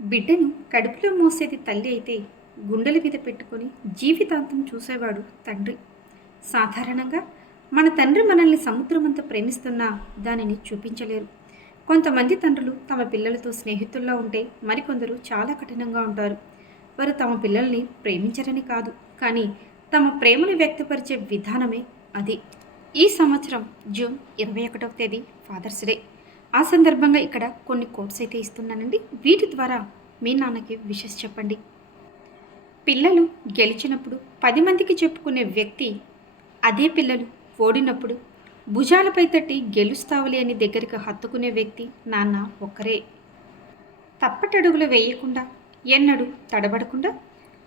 బిడ్డను కడుపులో మోసేది తల్లి అయితే గుండెల మీద పెట్టుకొని జీవితాంతం చూసేవాడు తండ్రి. సాధారణంగా మన తండ్రి మనల్ని సముద్రమంత ప్రేమిస్తున్నా దానిని చూపించలేరు. కొంతమంది తండ్రులు తమ పిల్లలతో స్నేహితుల్లా ఉంటే మరికొందరు చాలా కఠినంగా ఉంటారు. వారు తమ పిల్లల్ని ప్రేమించరని కాదు, కానీ తమ ప్రేమను వ్యక్తపరిచే విధానమే అది. ఈ సంవత్సరం జూన్ 21వ తేదీ ఫాదర్స్ డే. ఆ సందర్భంగా ఇక్కడ కొన్ని కోట్స్ అయితే ఇస్తున్నానండి. వీటి ద్వారా మీ నాన్నకి విషెస్ చెప్పండి. పిల్లలు గెలిచినప్పుడు 10 మందికి చెప్పుకునే వ్యక్తి, అదే పిల్లలు ఓడినప్పుడు భుజాలపై తట్టి గెలుస్తావులే అని దగ్గరికి హత్తుకునే వ్యక్తి నాన్న ఒక్కరే. తప్పటడుగులు వేయకుండా, ఎన్నడూ తడబడకుండా,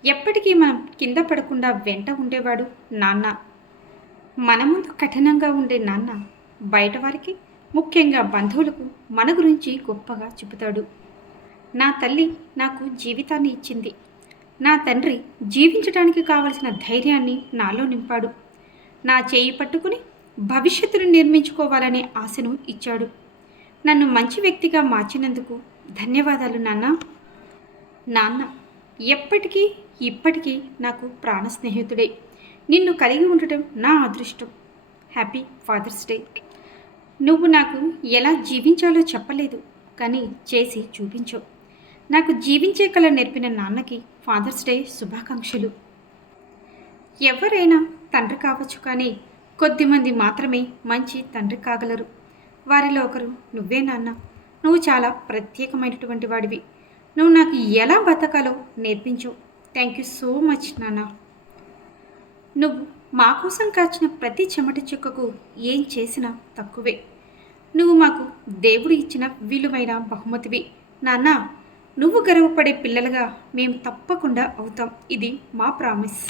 ఎప్పటికీ మనం కింద పడకుండా వెంట ఉండేవాడు నాన్న. మన ముందు కఠినంగా ఉండే నాన్న బయట వారికి, ముఖ్యంగా బంధువులకు మన గురించి గొప్పగా చెబుతాడు. నా తల్లి నాకు జీవితాన్ని ఇచ్చింది. నా తండ్రి జీవించడానికి కావలసిన ధైర్యాన్ని నాలో నింపాడు. నా చేయి పట్టుకుని భవిష్యత్తును నిర్మించుకోవాలనే ఆశను ఇచ్చాడు. నన్ను మంచి వ్యక్తిగా మార్చినందుకు ధన్యవాదాలు నాన్న. నాన్న ఎప్పటికీ ఇప్పటికీ నాకు ప్రాణ స్నేహితుడే. నిన్ను కలిగి ఉండటం నా అదృష్టం. Happy Father's Day. నువ్వు నాకు ఎలా జీవించాలో చెప్పలేదు, కానీ చేసి చూపించావు. నాకు జీవించే కళ నేర్పిన నాన్నకి ఫాదర్స్ డే శుభాకాంక్షలు. ఎవరైనా తండ్రి కావచ్చు, కానీ కొద్దిమంది మాత్రమే మంచి తండ్రి కాగలరు. వారిలో ఒకరు నువ్వే నాన్న. నువ్వు చాలా ప్రత్యేకమైనటువంటి వాడివి. నువ్వు నాకు ఎలా బతకాలో నేర్పించావు. థ్యాంక్ యూ సో మచ్ నాన్న. నువ్వు మా కోసం కాచిన ప్రతి చెమట చుక్కకు ఏం చేసినా తక్కువే. నువ్వు మాకు దేవుడు ఇచ్చిన విలువైన బహుమతివి నాన్న. నువ్వు గర్వపడే పిల్లలుగా మేము తప్పకుండా అవుతాం. ఇది మా ప్రామిస్.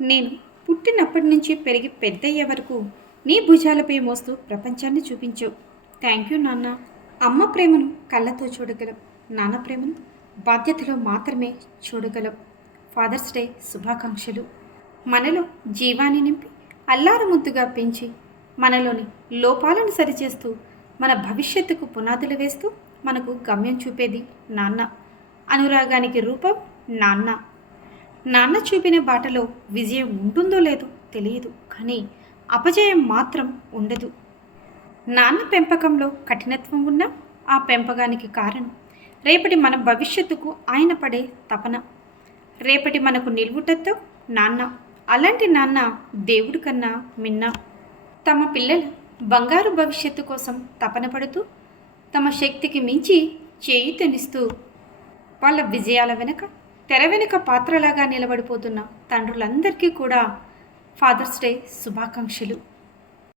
నేను పుట్టినప్పటి నుంచి పెరిగి పెద్దయ్యే వరకు నీ భుజాలపై మోస్తూ ప్రపంచాన్ని చూపించావు. థ్యాంక్ యూ నాన్న. అమ్మ ప్రేమను కళ్ళతో చూడగలం, నాన్న ప్రేమను బాధ్యతలో మాత్రమే చూడగలం. ఫాదర్స్ డే శుభాకాంక్షలు. మనలో జీవాన్ని నింపి అల్లారు ముద్దుగా పెంచి మనలోని లోపాలను సరిచేస్తూ మన భవిష్యత్తుకు పునాదులు వేస్తూ మనకు గమ్యం చూపేది నాన్న. అనురాగానికి రూపం నాన్న. నాన్న చూపిన బాటలో విజయం ఉంటుందో లేదో తెలియదు, కానీ అపజయం మాత్రం ఉండదు. నాన్న పెంపకంలో కఠినత్వం ఉన్నా ఆ పెంపకానికి కారణం రేపటి మన భవిష్యత్తుకు ఆయన పడే తపన. రేపటి మనకు నిలువుటతో నాన్న. అలాంటి నాన్న దేవుడి కన్నా మిన్న. తమ పిల్లల బంగారు భవిష్యత్తు కోసం తపన పడుతూ, తమ శక్తికి మించి చేయూతనిస్తూ, వాళ్ళ విజయాల వెనుక తెర వెనుక పాత్రలాగా నిలబడిపోతున్న తండ్రులందరికీ కూడా ఫాదర్స్ డే శుభాకాంక్షలు.